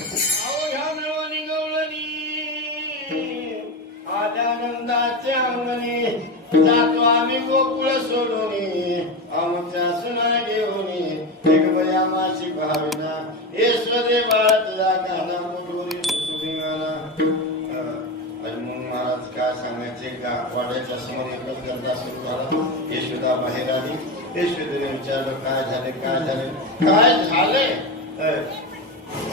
ह्या मिळवणी गवळणी आनंदाचे अंगणी जातो आम्ही गोकुळ सोडून आमच्या सुना घेऊन एक बया माशी भाविना येशदेवा तुझा गाणं मुडोरी सुटून गाणं. आणि मग महाराज काय सांगायचे का वाड्याच्या समोर एकच करता सुरू झाला. यशोदा बाहेर आली. यशोदेने विचारलं काय झाले काय झाले काय झाले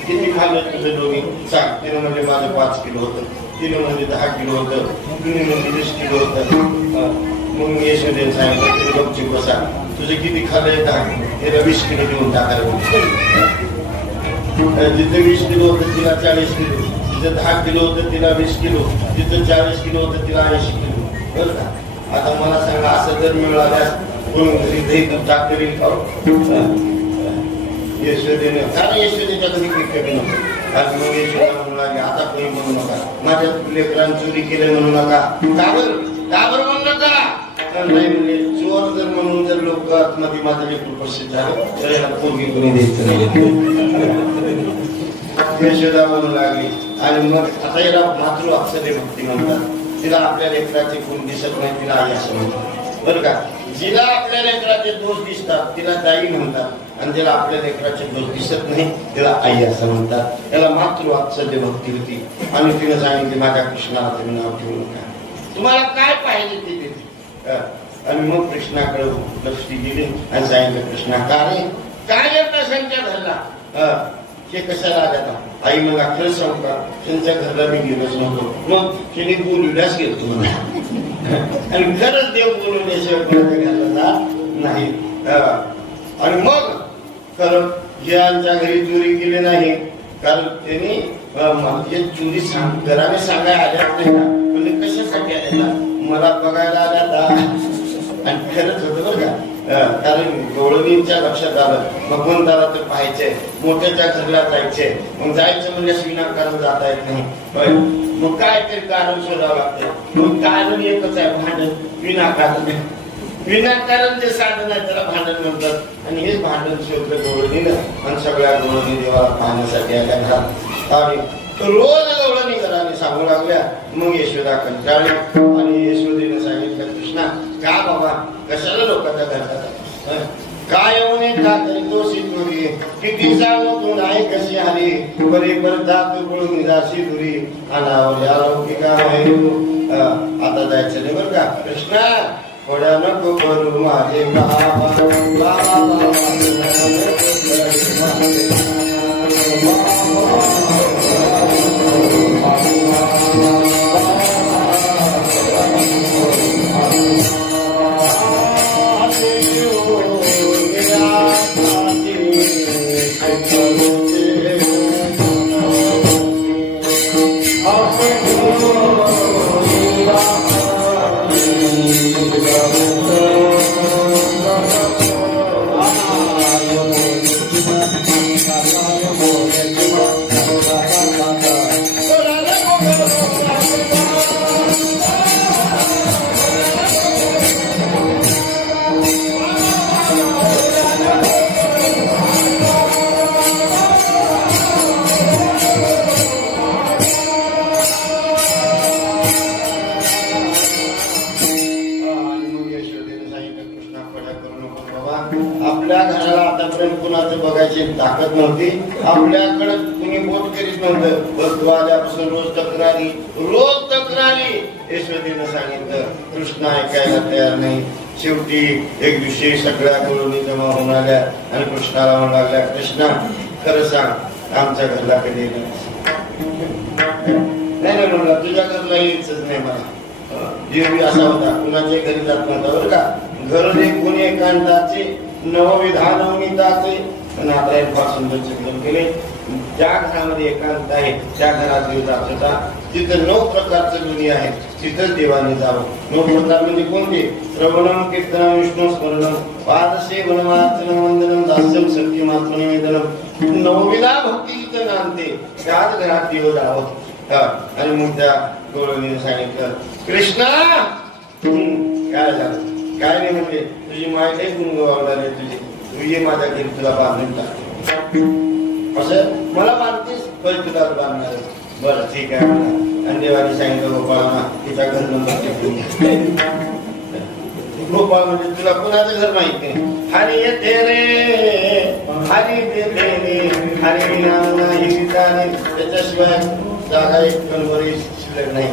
किती खाल्लं तुझं दोघी सांग. तिनं म्हणजे माझं 5 किलो होतं, तिनं म्हणजे 10 किलो होतं, तिने म्हणजे 20 किलो होतं. मग यशोदेने सांगितलं तिने गपचूप बसा तुझं किती खाल्लंय का तिला 20 किलो देऊन टाकायला. जिथं 20 किलो होतं तिला 40 किलो, जिथं 10 किलो होतं तिला 20 किलो, जिथं 40 किलो होतं तिला 80 किलो. बरं का. आता मला सांगा असं जर मिळाल्यास कोण घरी दही दूध टाकतरी खाऊ. यशोदेने कारण यशोदेच्या कधी काही कमी नव्हतं. आज मग यशोदा म्हणू लागली आता कोणी म्हणू नका माझ्या लेकरांनी चोरी केलं म्हणू नका. का बरं म्हणू नका. नाही म्हणजे चोर जर म्हणून जर लोक आतमध्ये माझं लेकरू प्रसिद्ध झालं तर याला पोरगी कोणी द्यायचं नाही. यशोदा म्हणू लागली. आणि मग आता याला मातृ अक्षरे भक्ती म्हणतात. तिला आपल्या लेकराचे गुण दिसत नाही तिला आई असं म्हणतात. बरं का. जिला आपल्या लेकराचे दोष दिसतात तिला ताई म्हणतात आणि ज्याला आपल्या लेकराचे दोष दिसत नाही त्याला आई असं म्हणतात. त्याला मातृवात्सल्य भक्ती होती. आणि तिने सांगितले माझ्या कृष्णाला तुम्ही नाव ठेवू नका, तुम्हाला काय पाहिजे ते देते. आणि मग कृष्णाकडे लक्ष्मी गेली आणि सांगितलं कृष्णा काय प्रसंग घडला हे कशाला आल्या. आई मला खरं सांगू का त्यांच्या घरला मी गेलोच नव्हतो. मग तिने बोलविल्यास गेलो म्हणा. आणि खरंच देव बोलवल्याशिवाय कोणाच्या घरला जात नाही. आणि मग खरं ज्यांच्या घरी चोरी केली नाही कारण त्यांनी चोरी घराने सांगायला आल्या नाही का म्हणजे कशासाठी आल्या मला बघायला आल्या. आणि खरंच होतं बरं का. कारण गवळणींच्या लक्षात आलं भगवंताला तर पाहायचंय मोठ्याच्या घरला जायचंय. मग जायचं म्हणजे विनाकारण जाता येत नाही. मग काय तरी कारण शोधावं लागतं. मग कारण एकच आहे भांडण. विनाकारण जे साधन आहे त्याला भांडण म्हणतात. आणि हेच भांडण शोधलं गवळणीनं आणि सगळ्या गवळणी देवाला पाहण्यासाठी आल्या घरात. आणि रोज गवळणी घराने सांगू लागल्या. मग यशोदा कंटाळली आणि यशोदेने सांगितलं कृष्णा का बाबा कशाला लोकांच्या घरात काय येऊन का तरी दोषी चोरी किती सांगू तू नाही कशी आली बरे परदा तू पळून जाशी दुरी अनावल्या लौकिका आता जायचं नाही बरं का. कृष्णा थोड्या नको करू माझे ताकद नव्हती. आपल्याकडे कुणी बोट करीत नव्हतं. वस्तू आल्यापासून रोज तक्रारी यशोदेनं सांगितलं. कृष्ण ऐकायला तयार नाही. शेवटी एक दिवशी सगळ्या गवळणी जमा होऊन आल्या आणि कृष्णाला म्हणू लागल्या कृष्णा खरं सांग आमच्या घरला कधी नाही म्हणला तुझ्या घरला यायचंच नाही. मला जीव असा होता कुणाच्या घरी जात नव्हता बरं का. घर कोणी एकांताचे नवविधानवनीताचे पण आता एक फार सुंदर चित्रण केले. ज्या घरामध्ये एकांत आहे त्या घरात देव जात होता. तिथं 9 प्रकारचं दुनिया आहे तिथंच देवाने जावं. 9 प्रकार म्हणजे कोणते श्रवणम कीर्तनम विष्णू स्मरणम पादसेवनम अर्चनम वंदनम दास्यम सत्यमात्म निवेदनम 9विधा भक्ती जिथं नांदते त्याच घरात देव जावं. आणि मग त्या गवळणीने सांगितलं कृष्णा काय झालं काय नाही म्हणजे तुझी माहिती गुण गवावणार आहे तुझी तू ये माझ्या घरी तुला बांधून टाक. असं मला बांधतेस पैकीदार बांधणार. बरं ठीक आहे. आणि देवाने सांगितलं गोपाळांना तिच्या घर नंबर. गोपाळ म्हणजे तुला कुणाचं घर माहित नाही. हरी येते रे हरी देते रे हरी विना नाही विकाने. त्याच्याशिवाय जागा एक कणवरी शिल्लक नाही.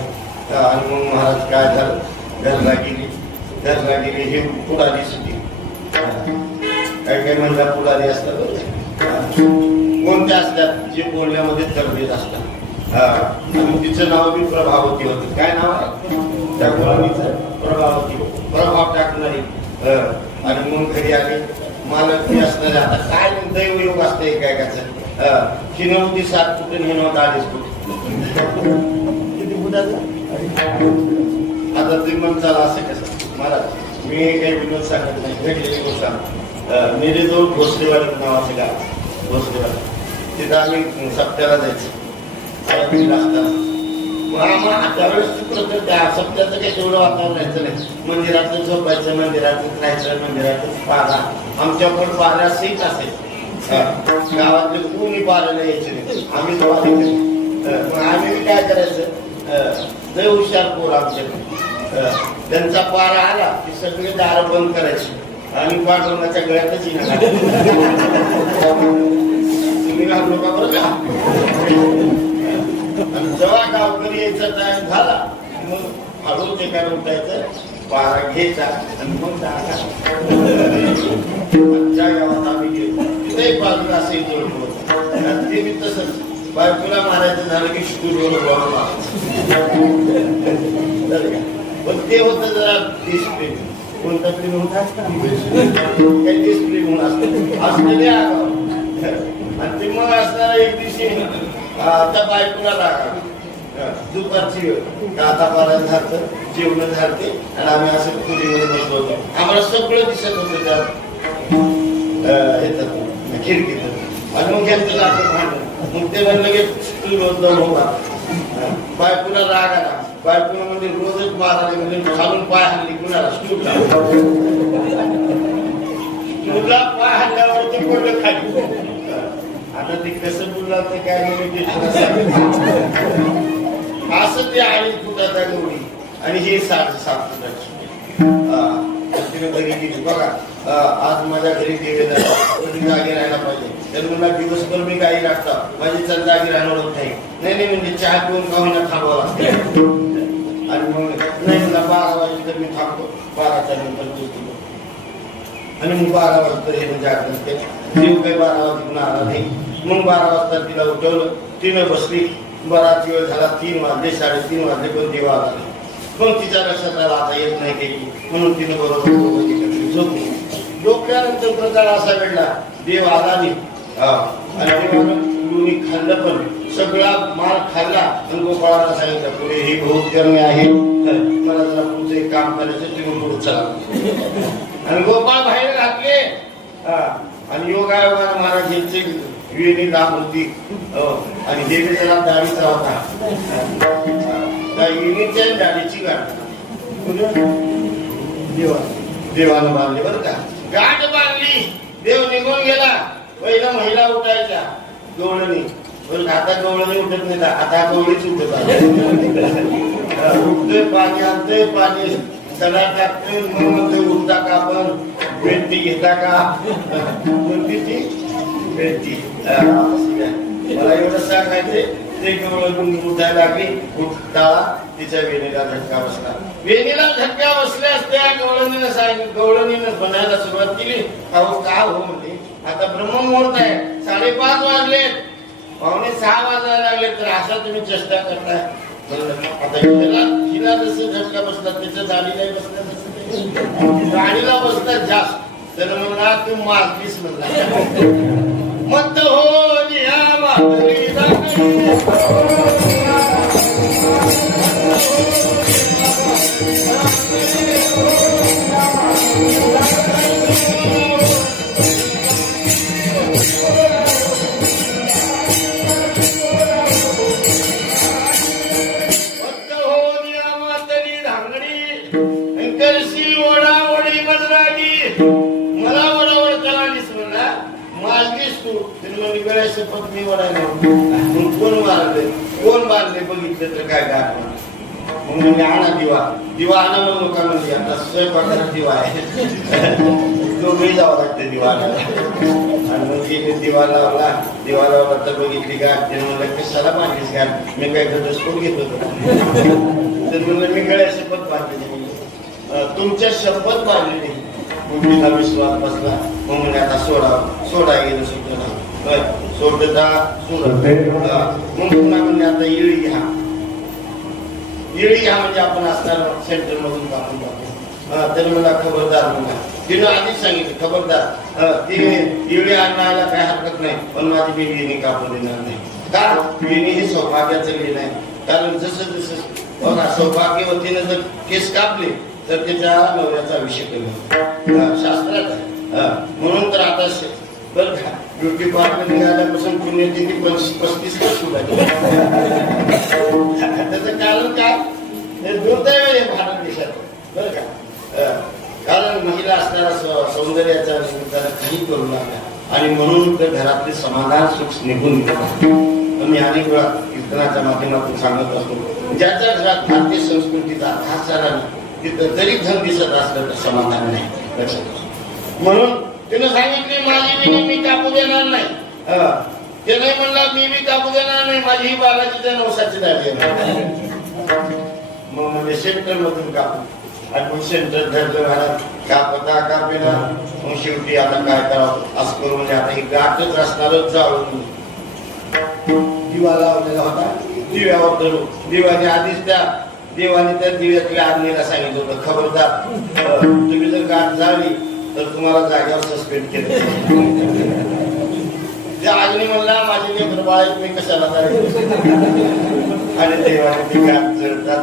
आणि मग महाराज काय झालं, घरला गेली हे पुढारी सुटी. काही महिला पुढारी असतात कोणत्या असतात जे बोलण्यामध्ये तरबेज असतात. आणि तिचं नाव बी प्रभावती होतं. काय नाव आहे त्या गुलामीचं? प्रभावती. प्रभाव टाकणारी. आणि मग घरी आले मालक असणारे. आता काय दैवयोग असतं एकाचं. की 9 दिवसात कुठे हे नव्हतं आलीच कुठे किती बुधाचं. आता तुम्ही म्हणताल असं कसं. मला मी काही विनोद सांगत नाही, भेटलेली गोष्ट. मेरेजवळ भोसलेवाडी नावाचं गाव. भोसलेवाडी तिथं आम्ही सप्त्याला जायचं. त्यावेळेस चुकलं तर त्या सप्त्याचं काही तेवढं वातावरण राहायचं नाही. मंदिरातलं झोपायचं, मंदिरातच राहायचं, मंदिरातच पारा. आमच्याकडे पारा सहित असेल. गावातले कोणी पारायला यायचे नाही. आम्ही आम्ही काय करायचं, लय हुशार पोर आमच्याकडे. त्यांचा पारा आला की सगळे दार बंद करायचे आणि पांडुरंगाच्या गळ्यातच येणार. तुम्ही घाललो का बरं का. आणि जेव्हा गावकरी यायचा टाइम झाला मग हळूच एका उठायचं, पारा घ्यायचा आणि मग ज्या गावात आम्ही गेलो तिथे बाजूला असं जोड होत. ते मी तसंच बायकोला मारायचं झालं की स्कूलवर पण ते होतं जरा डिसिप्लिन. कोणता प्रेम होता काही डिसिप्लिन म्हणून असलेले आणि ते मग असणारा एक दिवशी त्या बायकोला लागा दुपारची वेळ आता बारा झालं जेवण झालते आणि आम्ही असं खोलीमध्ये बसलो होतो. आम्हाला सगळं दिसत होतं त्या खिडकीत. आणि मग त्यांचं लागलं भांडण. मग ते म्हणलं की बायकोला राग आला. बायकोला म्हणजे रोजच मारायला म्हणजे खालून पाय हल्ली कुणाला स्टूलला पाय हल्ल्यावर ते पडलं खाली. आता ते कसं बोललं ते काय असं ते आणि फुटाचा गवडी आणि हे 7 फुटाची. तिने घरी गेली. बघा आज माझ्या घरी गेले जागी राहायला पाहिजे. तर मला दिवसभर मी काही राखता माझी चल जागी राहणार होत नाही. नाही म्हणजे चहा पिऊन का होईना थांबावं लागते. आणि मग नाही मला 12 वाजता तर मी थांबतो. 12च्या नंतर पोहोचतो आणि मग 12 वाजता हे जागरण केलं. देव काही 12 वाजता आला नाही. मग 12 वाजता तिला उठवलं. तिनं बसली. बराच वेळ झाला. 3 वाजले 3:30 वाजले पण देव आला नाही. मग तिच्या लक्षात आला आता येत नाही काही म्हणून तिनं बरोबर झोपली. झोपल्यानंतर प्रकार असा घडला देव आला नाही. आणि देवानं खाल्लं पण सगळा माल खाल्ला. आणि गोपाळाला सांगितलं पुढे हे बहुत करणे आहे, मला जरा पुढचं एक काम करायचं तुम्ही पुढे चला. आणि गोपाळ बाहेर घातले. आणि योगायोगाने महाराज यांची वेणी लांब होती आणि देवी त्याला दाढीचा होता. वेणीच्या दाढीची गाठ देवानं बांधली. बरं का गाठ बांधली. देव निघून गेला. पहिला महिला उठायच्या गवळणी. आता गवळणी उठत नाही. आता गवळीच उठत आहे. उठतोय पाणी आणतोय पाणी सडा टाकतोय. मग उठता का आपण भेटी घेता का कोणती ती भेटी. मला एवढं सांगायचंय ते गवळणी उठायला लागली. उठताळा तिच्या वेणीला झटका बसला. वेणीला झटका बसल्यास त्या गवळणीनं सांगितलं. गवळणीनं बनायला सुरुवात केली. अहो का हो म्हणजे आता ब्रह्ममुहूर्त आहे. 5:30 वाजले. 5:45 वाजायला लागले तर अशा तुम्ही चेष्टा करताय. आता हिला जसं झटका बसला त्याच्या दाढीला बसला तसं दाढीला बसला जास्त. तर म्हणला तू मारलीस म्हणला. मत हो शपथ मी वडायला बांधले कोण बांधले बघितलं तर काय गाठ मग म्हणजे आणा दिवा दिवा आणा म्हणून लोक म्हणजे आता स्वयंपाकाचा दिवा आहे दोघेही जावं लागते दिवा आणि मग तिने दिवा लावला तर बघितली गाठ त्याने म्हणलं कशाला बांधलीस गाठ मी काय घटस्फोट घेत होतो तर म्हणलं मी गळ्या शपथ बांधलेली तुमच्या शपथ बांधलेली मुलीला विश्वास बसला मग म्हणजे आता सोडा गेलं सुटलं सोडता मग पुन्हा म्हणजे आता येळी घ्या म्हणजे आपण असणार सेंटर मधून कापून जातो तर मला खबरदार म्हणा तिने आधीच सांगितलं खबरदार तिने येळी आणायला काय हरकत नाही पण माझी बेबीने कापून देणार नाही का बेबी ही सौभाग्याचं लिहिलं आहे कारण जसं बघा सौभाग्यवतीने जर केस कापले तर त्याच्या नवऱ्याचा विषय कमी शास्त्रात आहे म्हणून तर आता बरं का ब्युटी पार्लर निघाल्यापासून पुण्यतिथी 35 वर्ष त्याचं कारण काय हे दुर्दैव आहे भारत देशात बरं का कारण महिला असणारा सौंदर्याचा निमित्तानं काही करू लागला आणि म्हणून तर घरातले समाधान सुख निघून गेलं मी अनेक वेळा कीर्तनाच्या माध्यमातून सांगत असतो ज्याच्या घरात भारतीय संस्कृतीचा अभ्यास झाला नाही तिथं जरी धन दिसत असलं तर समाधान नाही म्हणून तिने सांगितले माझी मी कापू देणार नाही ते नाही म्हणला मी कापू देणार नाही माझी ही बालाजीच्या नवसाची दाढी मग म्हणजे सेंटर मधून कापू आणि मग सेंटर धरलं घरात कापता कापेना मग शेवटी आता काय करावं असं करून म्हणजे आता ही गाठच असणारच जाळून दिवा लावलेला होता दिव्यावर धरू दिव्याने आधीच त्या देवाने त्या दिव्यातल्या आग्नेला सांगितलं होतं खबरदार तुम्ही जर गाठ जाळली तर तुम्हाला जागेवर सस्पेंड केलं त्या आग्नी म्हणला माझे लेकर बाळ मी कशाला आणि देवाने ती गाठ जळता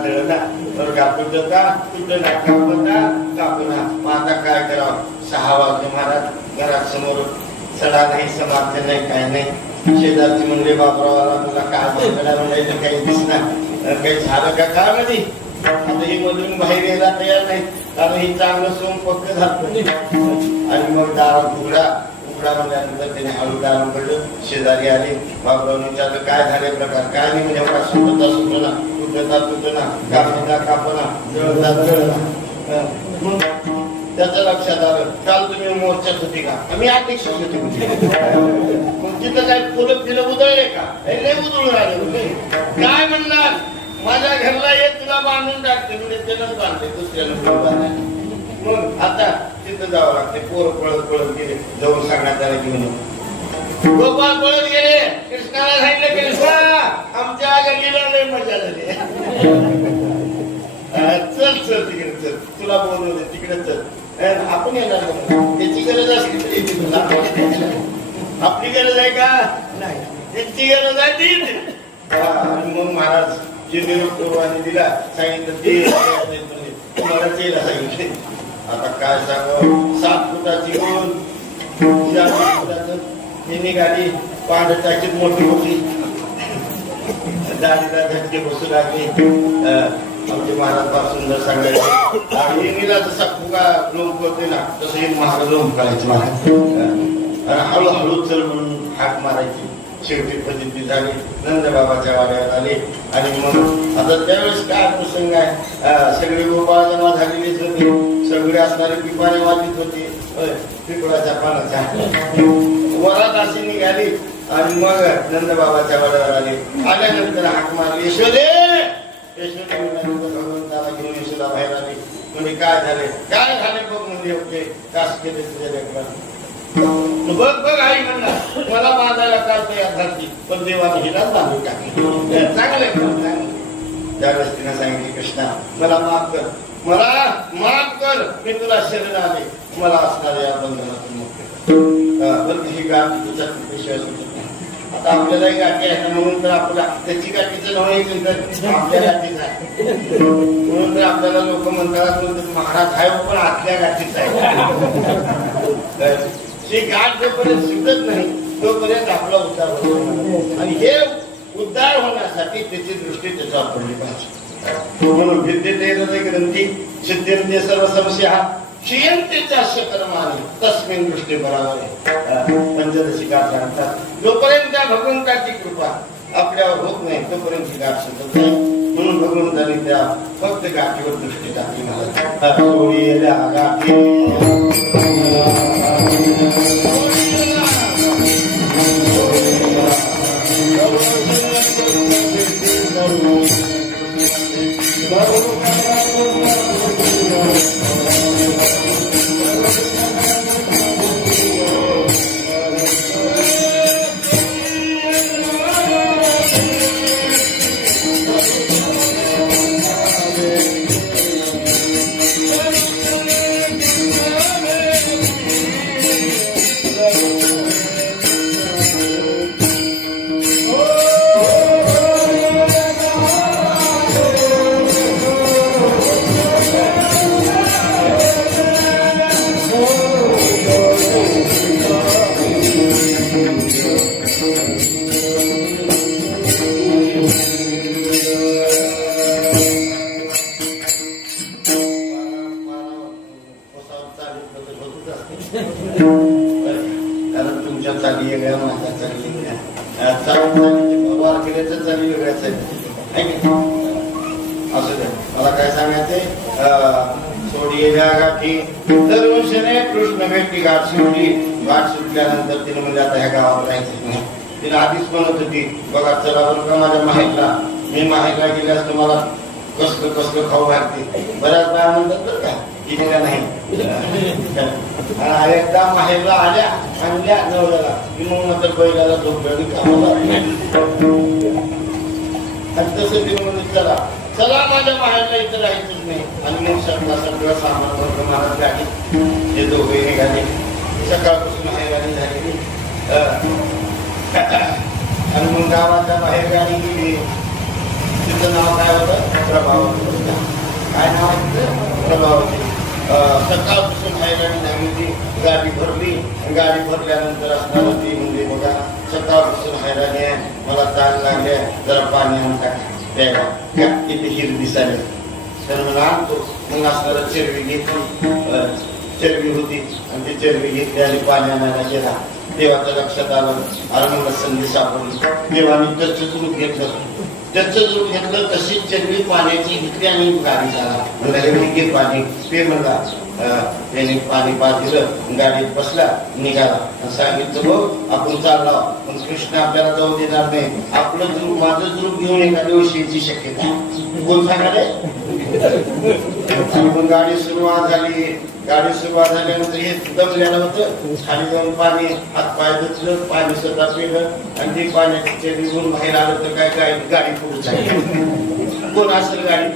तर कापून जाता तुटं ना कापून आता काय करावं 6 वाजले महाराज घरात समोर सडा नाही समाप्त नाही काय नाही शेजारची म्हणजे बापरावाला तुला काय म्हणायचं काही दिसणार काही झालं का काय मध्ये आता ही मधून बाहेर यायला तयार नाही कारण ही चांगलं सोम पक्क झालं आणि मग दारात उघडा म्हणल्यानंतर त्याने हळू दार उघडलं शेजारी आले बापरावने विचारलं काय झाले प्रकार काय नाही म्हणजे सुटना कापना जळना त्याचं लक्षात आलं काल तुम्ही मोर्चात होती का आम्ही अध्यक्ष होते तिथं काय फुलं फिलं उधळले का लय उधळून आले काय म्हणणार माझ्या घरला ये तुला बांधून टाकते म्हणजे त्यानंच बांधते दुसऱ्यानं बांधले मग आता तिथं जावं लागते पोर पळत गेले जाऊन सांगण्यात आलं घेऊन गोपाळ पळत गेले कृष्णाला सांगितलं कृष्णा आमच्या गल्लीला लय मजा झाली चल तिकडे चल तुला बोलवलं तिकडे चल आपण येणार त्याची गरज असली आपली गरज आहे का नाही त्याची गरज आहे ती मग महाराज जे निरोप दिला सांगितलं ते तुम्हाला चेला सांगितले आता काय सांग 7 फुटाची गोल 4 फुटाचं मिनी गाडी पांढऱ्या टाकीत मोठी दाढीला झटके बसू लागले आमचे महाराज फार सुंदर सांगायचे आणि जसा फुगा लोम करते ना तसं हे महाराज लोम करायचे महाराज हळूहळू चल म्हणून हाक मारायची शेवटी प्रसिद्धी झाली नंदबाबाच्या वाड्यात आले आणि मग आता त्यावेळेस काय प्रसंग आहे सगळे गोपाळ जमा झालेलेच होते सगळे असणारे पिपाने वाजत होते पिपळाच्या पानाच्या वरात अशी निघाली आणि मग नंदबाबाच्या वाड्यावर आले आल्यानंतर हाक मारली यशोदे भगवंताला घेऊन यशोदा बाहेर आली म्हणजे काय झाले बघ म्हणजे ओके कास केले तुझ्या लेकरांनी बघ आई म्हणणार मला बांधायला काय तयार झाली पण देवाने हिलाच बांधून टाकली चांगलं त्यावेळेस तिने सांगितले कृष्णा मला माफ कर मी तुला शरण आले मला असणाऱ्या या बंधनातून मुक्त ही गाठ तुझ्या विश्वास आता आपल्यालाही गाठी आहे म्हणून तर आपल्या त्याची गाठीचं नव्हे तर आपल्या गाठीच आहे म्हणून तर आपल्याला लोक म्हणतात महाराज आहे पण आतल्या गाठीच आहे ही गाठ जोपर्यंत सुटत नाही तोपर्यंत आपला उद्धार होतो आणि हे उद्धार होण्यासाठी त्याची दृष्टी त्याच्यावर पडली पाहिजे म्हणून विद्यते ग्रंथी सिद्ध्यंते सर्व संशय क्षीयंते चास्य कर्माने तस्मिन दृष्टी बराबर पंचदशी गाठ सांगतात जोपर्यंत त्या भगवंताची कृपा आपल्यावर होत नाही तोपर्यंत गाठ सुटत नाही. म्हणून भगवंतांनी त्या फक्त गाठीवर दृष्टी टाकली. मला सोडीला गाठी कारण तुमच्या चाली वेगळ्या, माझ्या चाली वेगळ्या, वारकऱ्याच्या चाली वेगळ्याच आहेत. असं द्या मला काय सांगायचंय. सोडीला गाठी दरवर्षीने कृष्ण भेटली, गाठ सुटली. गाठ सुटल्यानंतर तिने म्हणजे आता ह्या गावावर राहायचं नाही. तिने आधीच म्हणत होती बघा चला बरं का माझ्या माहेरला, मी माहेरला गेल्यास तुम्हाला कसलं कसलं खाऊ घालते. बऱ्याच बाया म्हणतात बरं का गेल्या नाही. एकदा माहेरला आल्या आणल्या जवळला की मग नंतर बैलाला झोपली कामाला. आणि तसं तिने म्हणून चला चला माझ्या माहेरला इथं राहायचंच नाही. आणि मग सगळं सामान वगैरे महाराज गाडी हे दोघे निघाले. सकाळपासून माहेरगाडी झालेली. आणि मग गावाच्या बाहेर गाडी गेली. तिचं नाव काय होतं प्रभावती. काय नाव आहे तिचं प्रभावती. सकाळपासून माहेरगाडी झाली. गाडी भरली. गाडी भरल्यानंतर असताना ती म्हणजे बघा सकाळपासून हैराणी आहे, मला ताण लागले, जरा पाणी आणता प्यायला. किती हिर दिसायला तर मला आणतो. मग असताना चरवी घेतली. चरवी होती आणि ती चरवी घेतली आणि पाणी आणायला गेला. देवाच्या लक्षात आलं अरे मला संधी सापडली. देवाने त्याचं रूप घेतलं. त्याचं रूप घेतलं तशीच चरवी पाण्याची घेतली आणि गाडी झाला. म्हणजे पाणी पे म्हणला. त्याने पाणी पाच दिलं. गाडीत बसला निघाला. सांगितलं बघ आपण चाललो पण कृष्ण आपल्याला जाऊ देणार नाही. आपलं रूप माझं रूप घेऊन एखाद्या दिवशीची शक्यता कोण सांगाले. गाडी सुरुवात झाली. गाडी सुरुवात झाल्यानंतर हे दमलेलं होतं. खाली जाऊन पाणी हात पाय धुतलं. पाणी स्वतः पिलं आणि ते पाण्याची चेरीवरून बाहेर आलं तर काय काय गाडी पुढे झाली. कोण असेल गाडी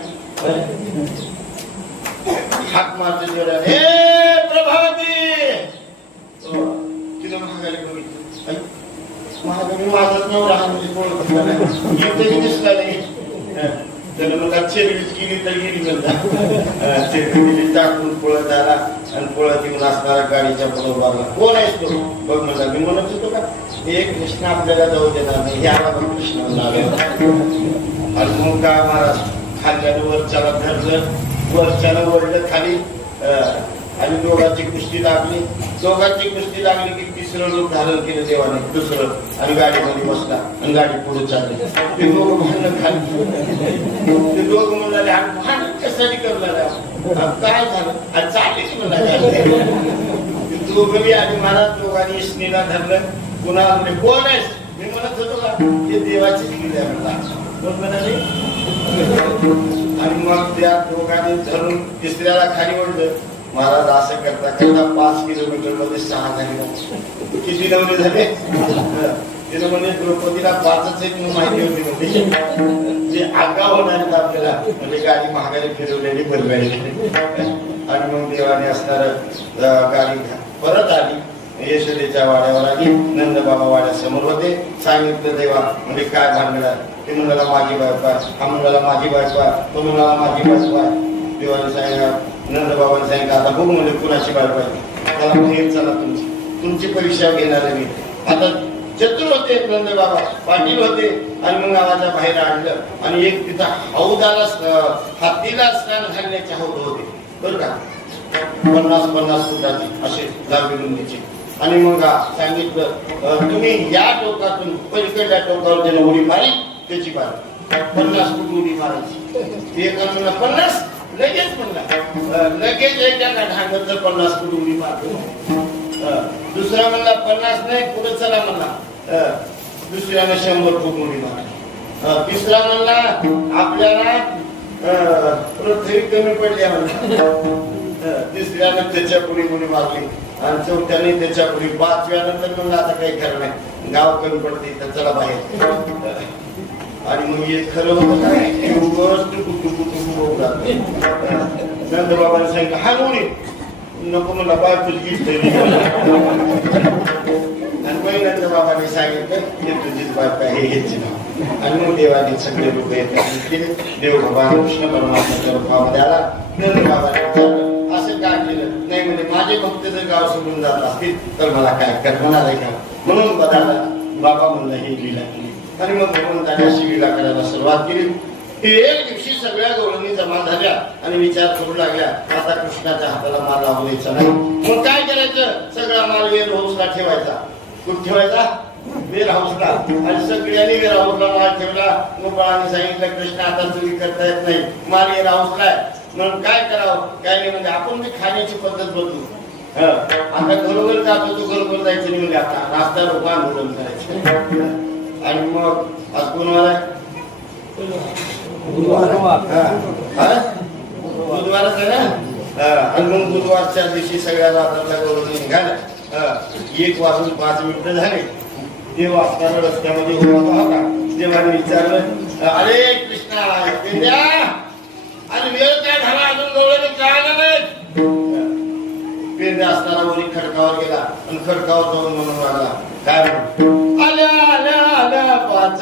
हाक मारते जोरात हे प्रभावती. तिला महागारी बघितलं. महागारी माझाच नवरा हा म्हणजे कोण दिसला नाही. त्यानं मग चेरवीच केली तर गेली म्हणता. चेरवी टाकून पळत आला आणि पळत येऊन असणारा गाडीच्या पुढे उभारला. कोण आहेस तो बघ म्हणला. मी म्हणत होतो का हे कृष्ण आपल्याला जाऊ देणार नाही. हे आला कृष्ण आणि मग काय महाराज खाल्ल्यानं वरच्याला धरलं. वरच्यानं वळलं खाली आणि दोघांची कुस्ती लागली. दोघांची कुस्ती लागली की तिसरं रूप धारण केलं देवाने दुसरं आणि गाडीमध्ये बसला आणि गाडी पुढे चालली. ते दोघं भांडण खाली. ते दोघं म्हणाले भांडण कशासाठी करणार काय झालं आणि चालेल म्हणाले. दोघं आणि महाराज दोघांनी स्नेला धरलं. कुणाला म्हणजे कोण आहेस मी म्हणत होतो का हे देवाचीच लीला आहे म्हणला. कोण म्हणाले. आणि मग त्या दोघांनी धरून तिसऱ्याला खाली ओढलं. महाराज असं करता करता 5 किलोमीटर मध्ये 6 झाले. किती नवरे झाले. तिला म्हणजे द्रौपदीला 5च एक माहिती होती. म्हणजे आगा होणार आपल्याला म्हणजे गाडी महागारी फिरवलेली बरगाडी. आणि मग देवाने असणार गाडी परत आली. यशोदेच्या वाड्यावर आली. नंदबाबा वाड्यासमोर होते. सांगितलं देवा म्हणजे काय भांडण. ते म्हणाला माझी बायको आहे. हा म्हणाला माझी बायको आहे. तो म्हणाला माझी बायको आहे. देवाने सांगितलं नंदबाबांनी सांगितलं आता बघू म्हणजे कुणाची बायको आहे. त्याला हे चला तुमची परीक्षा घेणार आहे मी. आता चतुर होते नंदबाबा पाटील होते. आणि मग गावाच्या बाहेर आणलं आणि एक तिथं हौदाला हातीला स्नान घालण्याचे हौद होते बरं का. 50-50 फुटाची असे लांबी रुंदीचे आणि मग सांगितलं तुम्ही या टोकातून पलीकडल्या टोकावर ज्याला उडी मारी त्याची बारी 50 फूट उडी मारायची. एका म्हणला 50 लगेच म्हणला लगेच एकदा ढांगत 50 फूट उडी मारतो. दुसरा म्हणला 50 नाही पुढे चला म्हणला. दुसऱ्यानं 100 फूट उडी मारली. तिसरा म्हणला आपल्याला पृथ्वी कमी पडली म्हणला. तिसऱ्यानं त्याच्या पुढे उडी मारली आणि चौथ्याने त्याच्या पुढे. 5व्यानंतर म्हणलं आता काही खरं नाही गाव कमी पडते तर चला बाहेर. आणि मग हे खरं होतं काय नंदबाबाने सांगितलं हा उडी नको मला बायकोच घेतली. आणि मग बाबाने सांगितलं हे तुझीच बायको आहे हेच नाव. आणि मग देवाने सगळे लोक येतात देव बाबा कृष्ण परमात्म्याच्या रूपामध्ये आला. नंदबाबाने विचारलं असं काय केलं नाही म्हणजे माझे भक्त जर गाव सोडून जात असतील तर मला काय कल्पना नाही का म्हणून बदलला. बाबा म्हणलं हे लीला केली. आणि मग भगवंताने अशी लीला करायला सुरुवात केली. एक दिवशी सगळ्या गवळणी जमा झाल्या आणि विचार करू लागल्या आता कृष्णाच्या हाताला माल लावून द्यायचा नाही. मग काय करायचं सगळा माल वेअर हाऊसला ठेवायचा. कुठे ठेवायचा वेअर हाऊसला. आणि सगळ्यांनी वेअर हाऊसला माल ठेवला. गोपाळाने सांगितलं कृष्ण आता चोरी करता येत नाही माल वेअर हाऊसला आहे म्हणून काय करावं काय नाही म्हणजे आपण बी खाण्याची पद्धत बदलू. आता घरोघर जातो तू घरोघर जायचं नाही म्हणजे आता नाश्ता लोक आंदोलन करायचं. आणि मग आज कोणवार आहे बुधवारच आहे ना. आणि मग बुधवारच्या दिवशी सगळ्या रात्रातल्या गवळणी निघाल्या. 1 वाजून 5 मिनिटं झाले. देव असताना रस्त्यामध्ये होता. देवाने विचारलं अरे कृष्णा आणि वेळ काय झाला अजून गवळणी काय नाही. पेंड्या असताना वरी खडकावर गेला आणि खडकावर जाऊन म्हणून लागला काय आल्या आल्या आल्या 5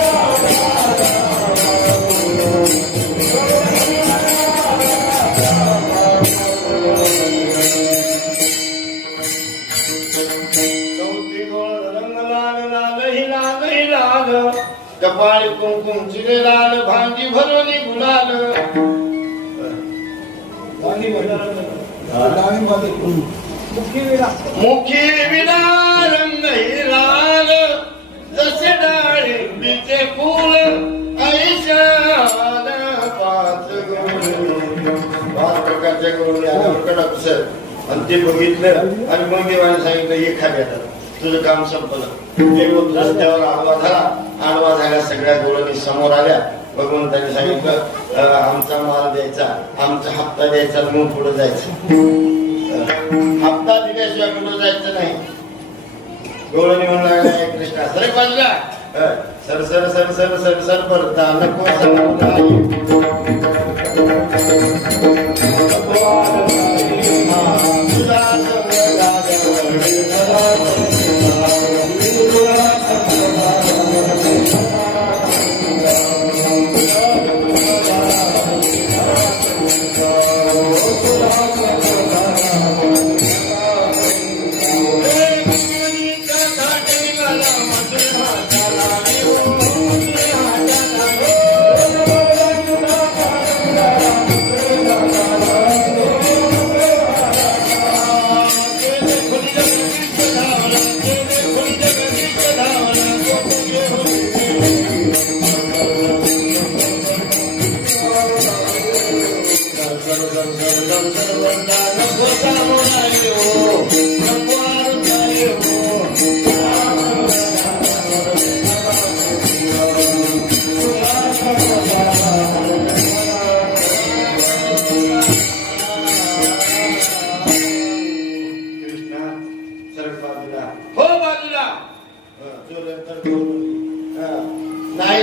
Hare काळे कुंकुम चिरे लाल भांगी भरवली गुलाल मुखी विना रंग हिराल जसे डाळिंबीचे फूल ऐशाल पाच प्रकारच्या गवळणी आल्यावर कडक सर आणि ते बघितलं आणि मग देवाने सांगितलं एखाद्या तुझं काम संपलं. रस्त्यावर आडवा झाल्या सगळ्या गवळणी समोर आल्या. भगवंताने सांगितलं आमचा माल द्यायचा, आमचा हप्ता द्यायचा, मग पुढे जायचं. हप्ता दिल्याशिवाय पुढे जायचं नाही. गवळणी म्हणून लागला कृष्णा सर बाजूला sir sir sir sir sir sir परता नको नाही.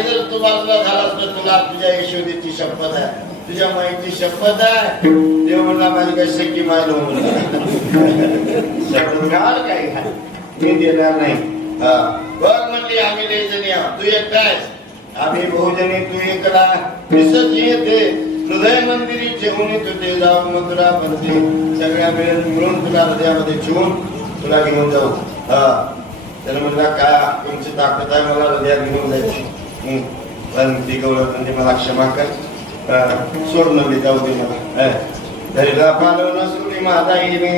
जर तू बाजूला झालास तर तुला तुझ्या यशोदेची शपथ आहे, तुझ्या माईची शपथ आहे. देव म्हणला माझी काही शक्की माय शपथ घाल काय घाल मी देणार नाही. बघ म्हणली आम्ही लय जणी तू एकटायस, आम्ही बहुजनी तू एकला. दिसत येते हृदय मंदिरी ठेवून तुझे जाऊ मथुरा बनते. सगळ्या मिळून तुला हृदयामध्ये ठेवून तुला घेऊन जाऊ. त्याला म्हणला काय तुमची ताकद आहे मला हृदयात घेऊन जायची. पण ती गौरव म्हणजे मला क्षमा कर, सोडणं मी जाऊ दे मला. धरीला पालवणं सुरी माझा हिने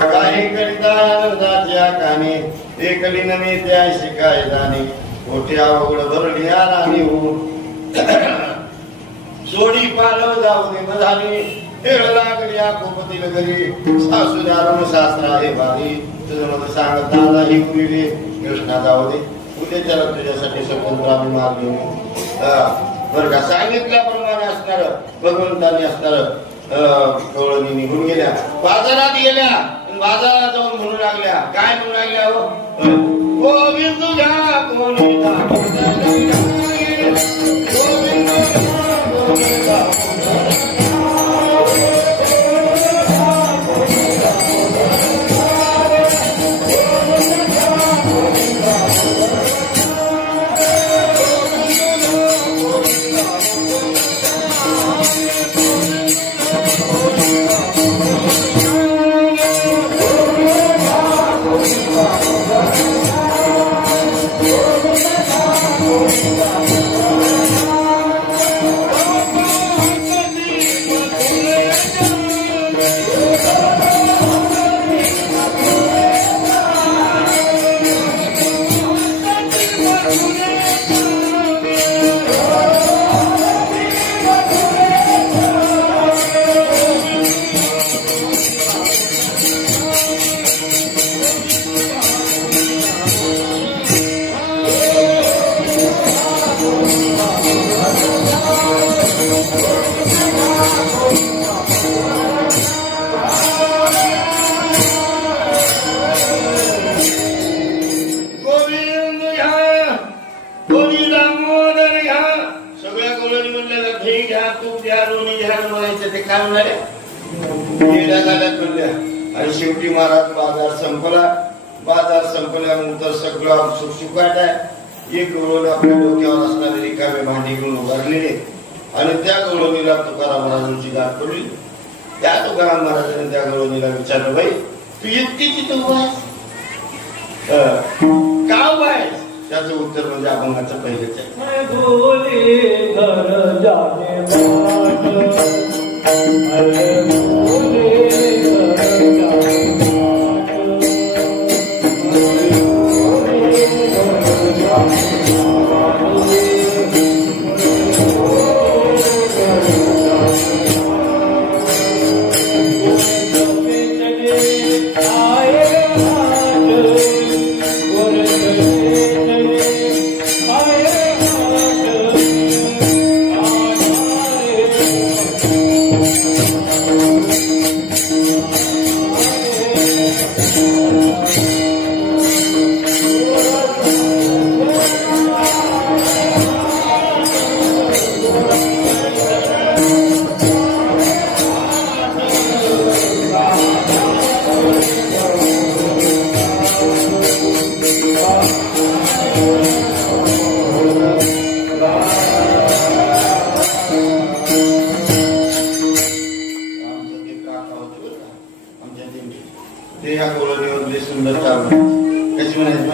काही करिता आनंदाच्या काने एकली नमी त्या शिकाय जाणे मोठी आवड भरली राणी हो. सोडी पालव जाऊ दे न झाली हेळ लागली आकोपतीला घरी सासू दारून सासरा हे भारी तुझं मला सांगत दादा ही मुली कृष्णा जाऊ दे उद्याच्याला तुझ्यासाठी स्वतंत्र आम्ही मार्ग घेऊ. बरं का सांगितल्याप्रमाणे असणार भगवंतांनी असणार. गवळणी निघून गेल्या, बाजारात गेल्या, बाजारात जाऊन म्हणू लागल्या. काय म्हणू लागल्या गोविंद घ्या गोविंदा आणि शेवटी महाराज बाजार संपला. बाजार संपल्यानंतर सगळं सुखसुखाट आहे. एक गवळण आपल्या डोक्यावर असणारे रिकामे भांडी घेऊन उभारलेले आणि त्या गवळणीला तुकाराम महाराजांची गाठ पडली. त्या तुकाराम महाराजांनी त्या गवळणीला विचारलं बाई तू एकटीची तू आहेस का बाय त्याचं उत्तर म्हणजे अभंगाचं पहिलेच आहे. ते ह्या कोळणीवरले सुंदर चालू कशी म्हणायचं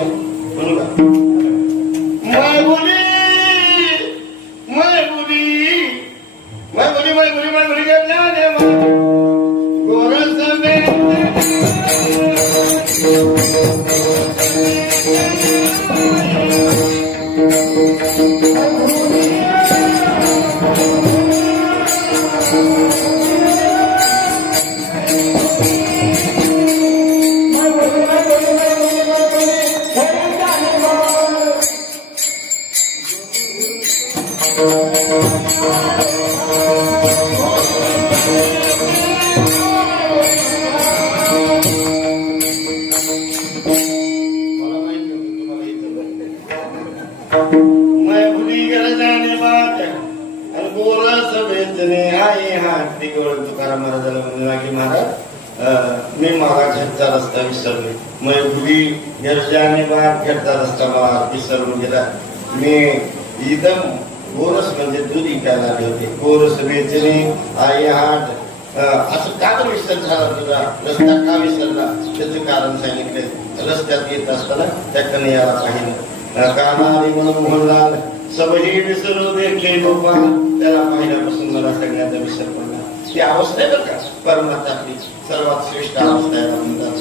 म्हणू का? माय बोली माय बोली माय बोली माय बोली माय बोली गोरस तुकाराम महाराजाला म्हणला की महाराज मी मागा घरचा रस्ता विसरले. मैफुली घरच्याने बाहेर घरचा रस्ता मला विसरून गेला. मी इदम गोरस म्हणजे दूध विकायला आले होते. गोरस वेचणे आई हाट असं का विसर झाला तुझा रस्ता का विसरला त्याचं कारण सांगितलं. रस्त्यात येत असताना त्याकडे यायला पाहिलं कानारी म्हणून मोहनलाल सबही विसरू देखील गोपाल. त्याला पाहिल्यापासून मला सगळ्याचा विसर पडला. ती अवस्था आहे बरं का परमात्माची सर्वात श्रेष्ठ अवस्था आहे म्हणतात.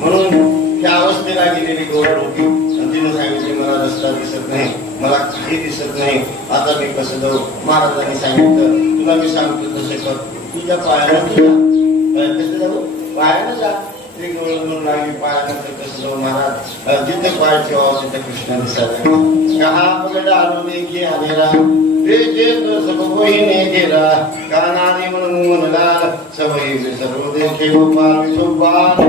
म्हणून त्या अवस्थेला गेलेली गौरव होती. तिने सांगितले मला रस्ता दिसत नाही मला काही दिसत नाही आता मी कसं जाऊ. महाराजांनी सांगितलं तुला मी सांगतो तसे कर तुझ्या पायाला तुझ्या कसं जाऊ पायानं जा. ती गौरव लागली पायानं तर कसं जाऊ महाराज जिथे पाय ठेवावं तिथे कृष्ण दिसायला. कहा पगड आलो देखी आलेला सबही गेला कानाने म्हणून म्हणला सबही विसरू देखे गोपाल विठोबाल.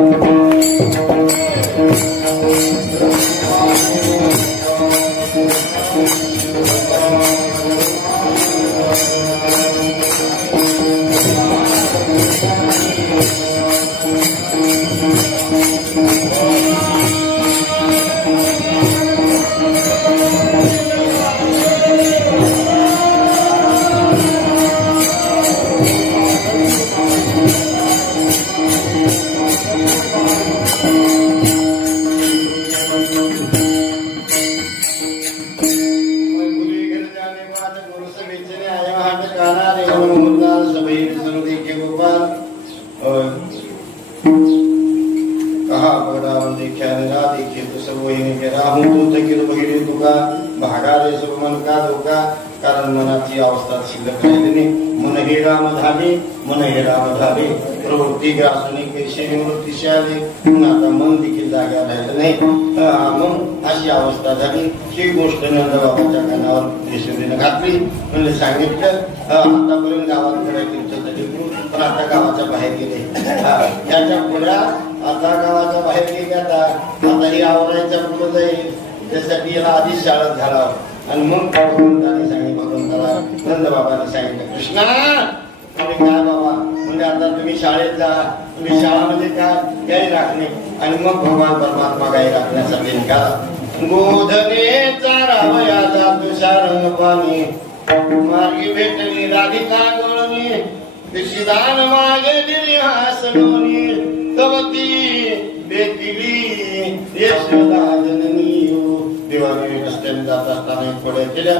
कारण मनाची अवस्था शिल्लक राहिली. मन हे राम धामे मन हे राम धामे प्रवृत्ती ग्रासुनी कैसे निवृत्तीशी आले. आता मन देखील जागा राहिलं नाही. मग अशी अवस्था झाली. ही गोष्ट नंदबाबाच्या कानावर देशोदीनं घातली. म्हणजे सांगितलं आतापर्यंत गावात करायचं पण आता गावाच्या बाहेर गेले. याच्या पुढे आता गावाच्या बाहेर गेले. आता ही आवरायच्या पुढे जाईल त्यासाठी याला आधीच शाळेत घालावं. आणि मग भगवंताने सांगितलं भगवंताला नंदबाबाने सांगितलं कृष्णा तुम्ही काय बाबा म्हणजे आता तुम्ही शाळेत जा. तुम्ही शाळामध्ये काय गाई राखणे आणि मग भगवान परमात्मा गाई राखण्यासाठी निघाला. गोधने चारावया जातो शारण पाणी मार्गी भेटली राधिका गोळणी दिशीदान मागे दिली हासलोनी तवती बेटिली यशोदा जननी जात असताना थोड्या केल्या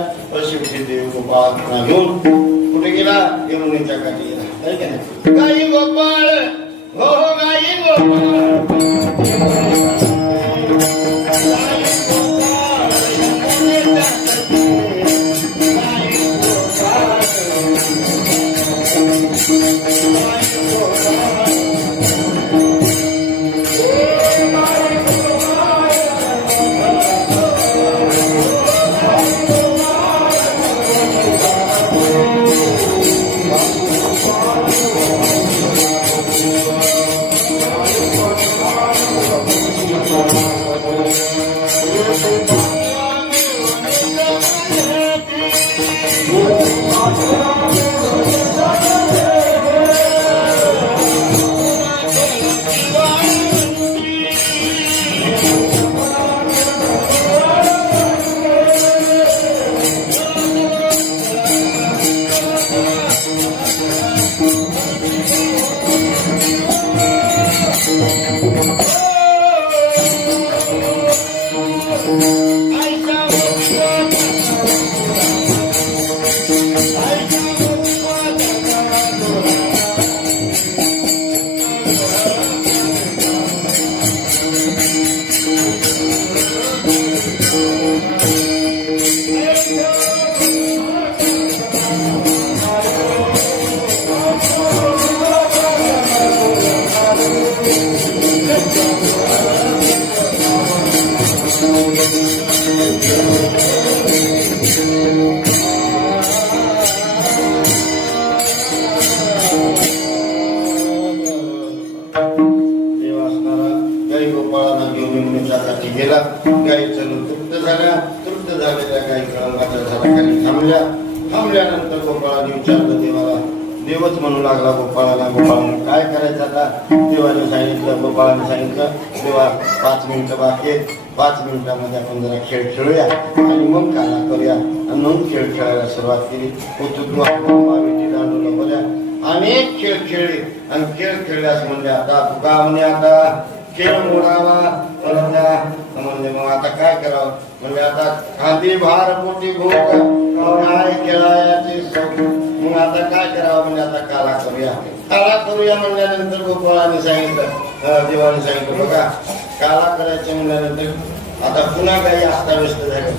शेवटी देव गोपाळ घेऊन कुठे गेला यमुनेच्या काठी गेला. गाई गोपाळ हो गाई गोपाळ गेला. गाई चलून तृप्त झालेल्या गाई कळंबाच्या झाडाखाली थांबल्यानंतर गोपाळाने विचारलं देवाला. देवच म्हणू लागला गोपाळाला, गोपाळाने काय करायचं आता. देवाने सांगितलं, गोपाळाने सांगितलं, देवा 5 मिनिटं बाकी आहेत, 5 मिनिटांमध्ये आपण जरा खेळ खेळूया आणि मग काला करूया. आणि मग खेळ खेळायला सुरुवात केली. दांडूला बोल्या अनेक खेळ खेळले आणि खेळ खेळल्यास म्हणजे आता तुका म्हणे आता खेळ मोडावा म्हणजे मग आता काय करावं म्हणजे आता खांदी भार पोटी भूक काय खेळायचे मग आता काय करावं म्हणजे आता काला करूया म्हणल्यानंतर गोपाळाने सांगितलं, देवाने सांगितलं बघा काला करायचं म्हणल्यानंतर आता पुन्हा गाई अस्ताव्यस्त झाल्या.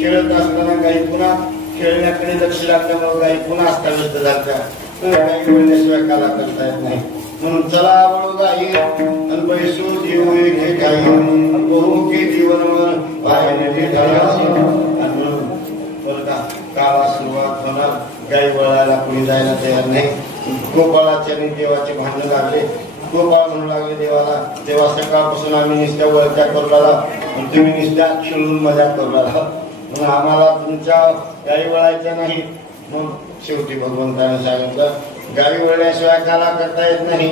खेळत असताना गाई पुन्हा खेळण्याकडे लक्ष लागल्यामुळे गाई पुन्हा अस्ताव्यस्त झाल्या. गाई खेळल्याशिवाय काला करता येत नाही. म्हणून चला वळू गाई आणि बैसू देऊ हे गाई बहु के जीवन पायाने काला सुरुवात होणार. गाई वळायला कुणी जायला तयार नाही. गोपाळाचे आणि देवाचे भांडण लागले. गोपाळ म्हणू लागले देवाला, देवा सकाळपासून आम्ही निस्त्या वळत्या करू लागला, तुम्ही निस्त्या खेळून मजा करू लागला, म्हणून आम्हाला तुमच्या गाई वळायच्या नाही. मग शेवटी भगवंताने सांगितलं गाई वळल्याशिवाय काला करता येत नाही.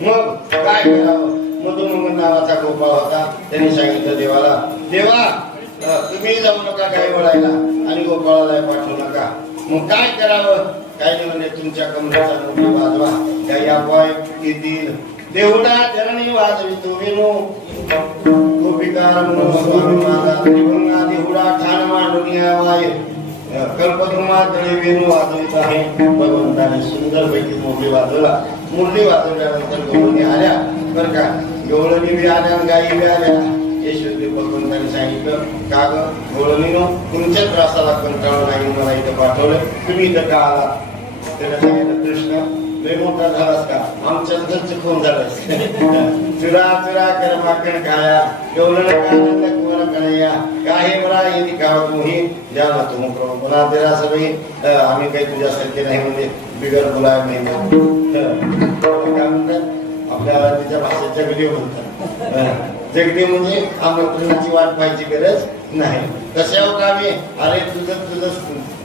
मग काय करावं. मधुमंगल नावाचा गोपाळ होता. त्यांनी सांगितलं देवाला, देवा तुम्ही जाऊ नका गाई वळायला आणि गोपाळाला पाठवू नका. मग काय करावं. काय नाही म्हणजे तुमच्या कमरेचा मोठी वाजवा, गाई आपोआप येतील. देवडा धरणी वाजवितो विनो गोपिकार देवडा ठाण मांडून वाय कल्पद्रुमातळे वेणू वाजवित आहे. भगवंताने सुंदर पैकी मुरली वाजवला. मुरली वाजवल्यानंतर गवळणी आल्या बर का. गवळणी बी आल्या, गायी बी आल्या. यशोदे भगवंताने सांगितलं का ग गवळणीनो तुमच्या त्रासाला कंटाळून नाही मला इथं पाठवलं, तुम्ही इथं का आला. त्याला सांगितलं कृष्ण लय मोठा झालास का, आमच्या घरचं कोण झालंस. चुरा चुरा कर माकण खाया गवळण कानंद कुंवर कणया काहे मला येती का तुम्ही जाना तुम प्रभू पुन्हा तेरा सगळी आम्ही काही तुझ्यासारखे नाही म्हणजे बिगर बोलाय नाही. काय म्हणतात आपल्या तिच्या भाषेत जगली म्हणतात. जगली म्हणजे आमंत्रणाची वाट पाहायची गरज नाही. कशावर कामी अरे तुझं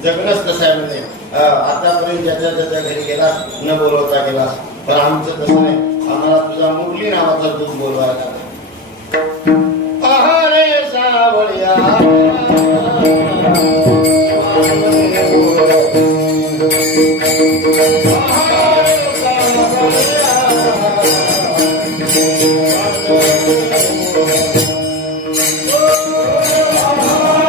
जगणंच कसं आहे म्हणजे आतापर्यंत ज्याच्या घरी गेलास न बोलवता गेलास, पण आमचं तसं नाही. आम्हाला तुझा मुरली नावाचा दूध बोलवायला. अरे सावळ्या Oh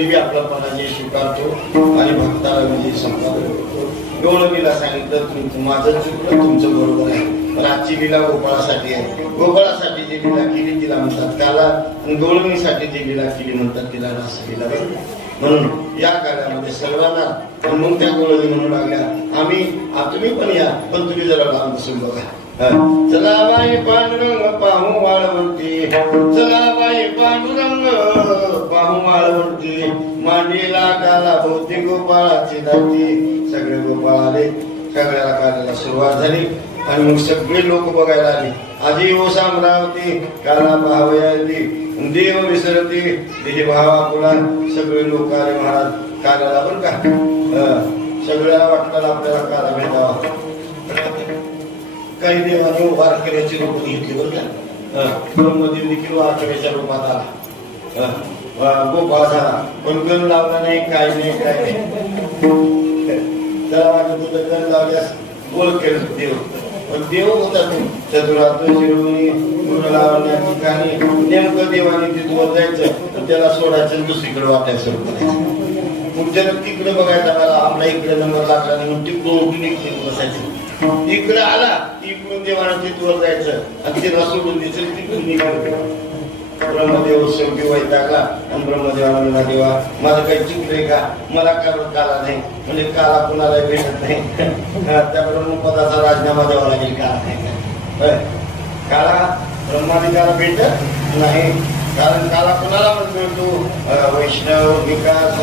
कधी बी आपला पराजय स्वीकारतो आणि भक्ताला विजय संपादन करतो. गवळणीला सांगितलं तुमचं माझं चुकलं, तुमचं बरोबर आहे, पण आजची लीला गोपाळासाठी आहे. गोपाळासाठी जी लीला केली तिला म्हणतात काला, आणि गवळणीसाठी जी लीला केली म्हणतात तिला रासलीला. म्हणून या काळामध्ये सर्वांना मग त्या गवळणी म्हणू लागल्या आम्ही तुम्ही पण या, पण तुम्ही जरा लांब बसून बघा. चला बाई पांडुरंग पाहू वाळवंती, चला बाई पांडुरंग पाहू वाळवंती, मांडीला काला भोवती गोपाळाची दाती. सगळे गोपाळ आले, सगळ्याला कार्याला सुरुवात झाली आणि मग सगळे लोक बघायला आले. आधी ओ सामरावती काला पाहावयाली, देव विसरती देह भावा कुला. सगळे लोक आले महाराज कार्याला बरं का. सगळ्याला वाटलं आपल्याला काला भेटावा. काही देवाने वारकऱ्याची रूप घेतली बरं का. ब्रह्मदेव देखील वारकऱ्याच्या रूपात आला, गोपाळ झाला, पण गण लावला नाही, काय नाही काय नाही. त्याला वाटत होतं गण लावल्यास गोळ केलं देव, पण देव होता तू चतुरातून शिरवणी गुरु लावण्या ठिकाणी. नेमकं देवाने तिथवर जायचं तर त्याला सोडायचं, दुसरीकडे वाटायचं सुरू करायचं. पुढच्याला तिकडे बघायचा मला आपला इकडे नंबर लागला नाही म्हणून तिकडून इकडे बसायचं. इकडे आला इकडून देवानं तिथवर जायचं आणि त्याला सोडून द्यायचं, तिकडून निघालं. ब्रह्मदेव शेवटी वैतागला आणि ब्रह्मदेवाला म्हणला देवा माझं काही चुकलंय का, मला काला नाही म्हणजे काला कुणाला भेटत नाही. त्या ब्रह्मपदाचा राजीनामा द्यावा लागेल का काला ब्रह्मादिकाला भेटत नाही. कारण काला कुणाला म्हणतो वैष्णव विकास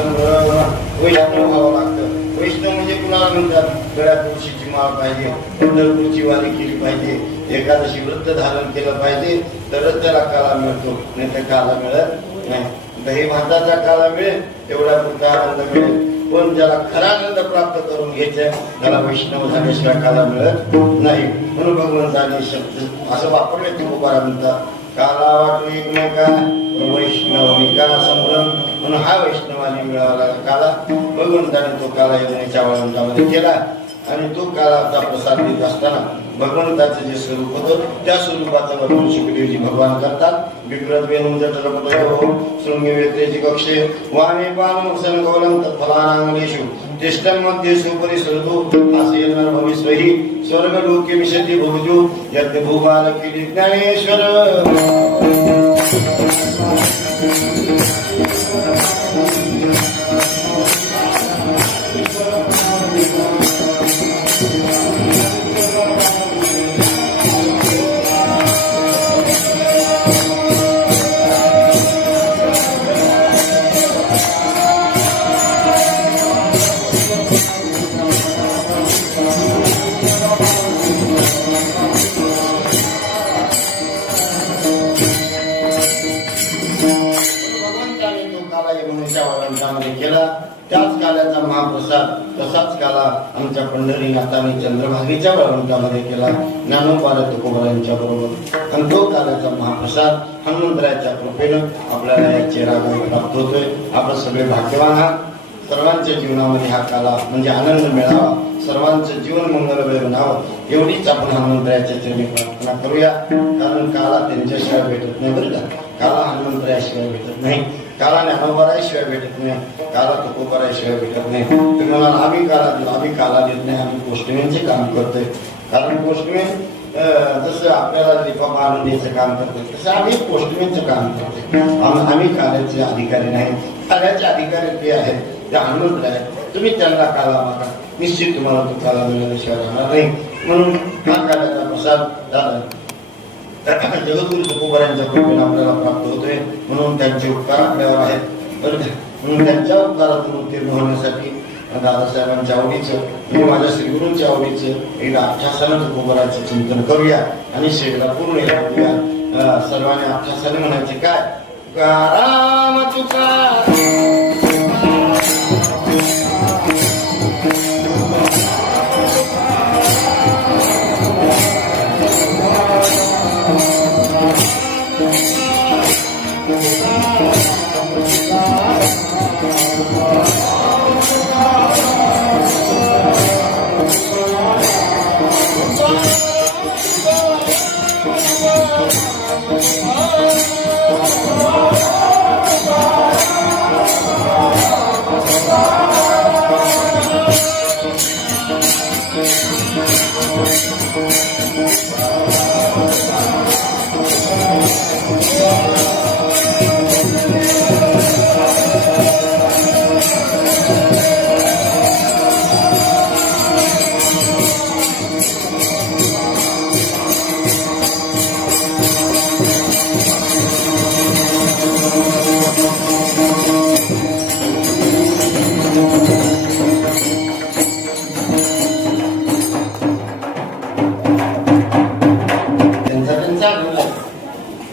वैष्णव व्हावं लागतं. वैष्णव म्हणजे कुणाला म्हणतात गळ्यात तुळशीची माळ पाहिजे, पंढरपूरची वारी केली पाहिजे, एकादशी व्रत धारण केलं पाहिजे, तरच त्याला काला मिळतो, नाही तर काला मिळत नाही. दही भाताचा काला मिळेल तेवढा पुरता आनंद मिळेल, पण ज्याला खरा आनंद प्राप्त करून घ्यायचा त्याला वैष्णव झाल्याशिवाय काला मिळत नाही. म्हणून भगवंताने शब्द असं वापरले तुकोबारा म्हणतात काला वाटू एकमेका वैष्णव विकास संभ्रम. म्हणून हा वैष्णवाने मिळाला काला. भगवंताने तो काला यमुनेच्या वाळवंटामध्ये केला आणि तो कालाचा प्रसाद देत असताना भगवंताचं जे स्वरूप होतं त्या स्वरूपाचं वर्णन शुकदेवजी भगवान करतात. विक्रत वेणू जठरपटयो शृंगी वेत्रेची कक्षे वामे पानम संगोलम तत्फलानांगलेषु तिष्ठन् मध्ये सुपरि सुरतो असेल नर भविष्यहि स्वर्ग लोके विशति भुजो यज्ञ भूपाल की ज्ञानेश्वर. त्याच काल्याचा महाप्रसाद तसाच काला आमच्या पंढरीनाथाने चंद्रभागेच्या वाळवंटामध्ये केला ज्ञानोबा तुकोबारांच्या बरोबर. आणि तो काल्याचा महाप्रसाद हनुमंतरायाच्या कृपेनं आपल्याला या चेहरा प्राप्त होतोय. आपण सगळे भाग्यवान आहात. सर्वांच्या जीवनामध्ये हा काला म्हणजे आनंद मिळावा, सर्वांचं जीवन मंगलमय बनावं एवढीच आपण हनुमंतरायाच्या चरणी प्रार्थना करूया. कारण काला त्यांच्याशिवाय भेटत नाही बरं का. काला हनुमंतरायाशिवाय भेटत नाही, काला ज्ञानोबाराशिवाय भेटत नाही, काला तुकोबाराशिवाय भेटत नाही. तुम्ही म्हणाल आम्ही काला देऊ, आम्ही काला देत नाही, आम्ही पोस्टमॅनचे काम करतोय. कारण पोस्टमॅन जसं आपल्याला लिफाफा आणून द्यायचं काम करतोय तसं आम्ही पोस्टमॅनचं काम करतोय. आम्ही काल्याचे अधिकारी नाही. काल्याचे अधिकारी ते आहेत ते हनुमंतराय. तुम्ही त्यांना काला मागा, निश्चित तुम्हाला तो काला मिळाल्याशिवाय राहणार नाही. म्हणून हा काल्याचा प्रसाद जगद्गुरु तुकोबारांच्या कृपेने आपल्याला प्राप्त होतोय. म्हणून त्यांचे उपकार आपल्यावर आहेत बरं. म्हणून त्यांच्या उपकारातून उत्तीर्ण होण्यासाठी दादासाहेबांच्या आवडीचं मी माझ्या श्रीगुरूंच्या आवडीचं एकदा अठ्ठासानं तुकोबाराचं चिंतन करूया आणि शेगला पूर्ण करूया. सर्वांनी अठ्ठासाने म्हणायचे काय राम तुका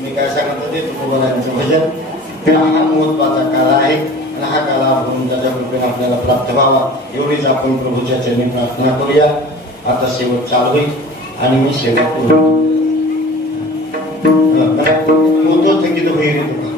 मी काय सांगतो ते तुकोबारायांचं भजन हा महत्वाचा काळ आहे आणि हा काळ आपण ज्याच्या कृपेने आपल्याला प्राप्त व्हावा एवढीच आपण प्रभूच्या चरणी प्रार्थना करूया. आता शेवट चालू होईल आणि मी शेवट होतो थकीत भैर तुका